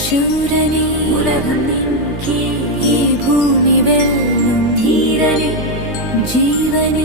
ശൂരനെ ഉലകം നീക്കി ഈ ഭൂമി വെല്ലും ധീരനെ ജീവനെ